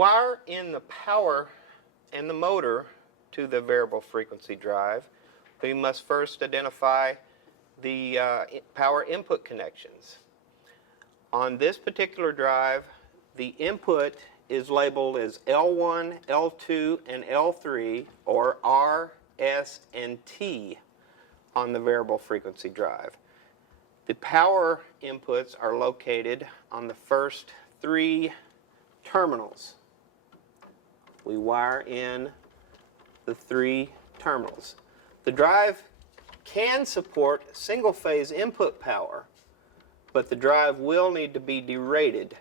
wire in the power and the motor to the variable frequency drive, we must first identify the power input connections. On this particular drive, the input is labeled as L1, L2, and L3, or R, S, and T on the variable frequency drive. The power inputs are located on the first 3 terminals. We wire in the 3 terminals. The drive can support single-phase input power, but the drive will need to be derated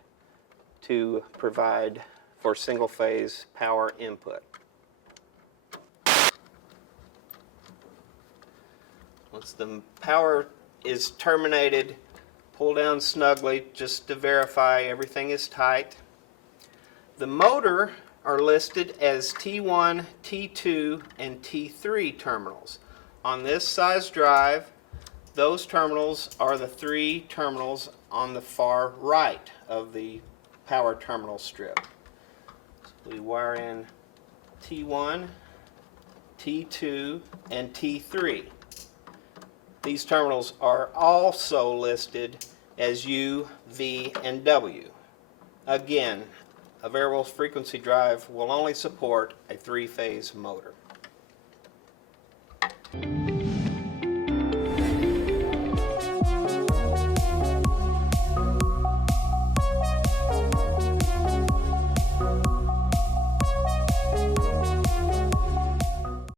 to provide for single-phase power input. Once the power is terminated, pull down snugly just to verify everything is tight. The motor are listed as T1, T2, and T3 terminals. On this size drive, those terminals are the 3 terminals on the far right of the power terminal strip. So we wire in T1, T2, and T3. These terminals are also listed as U, V, and W. Again, a variable frequency drive will only support a 3-phase motor.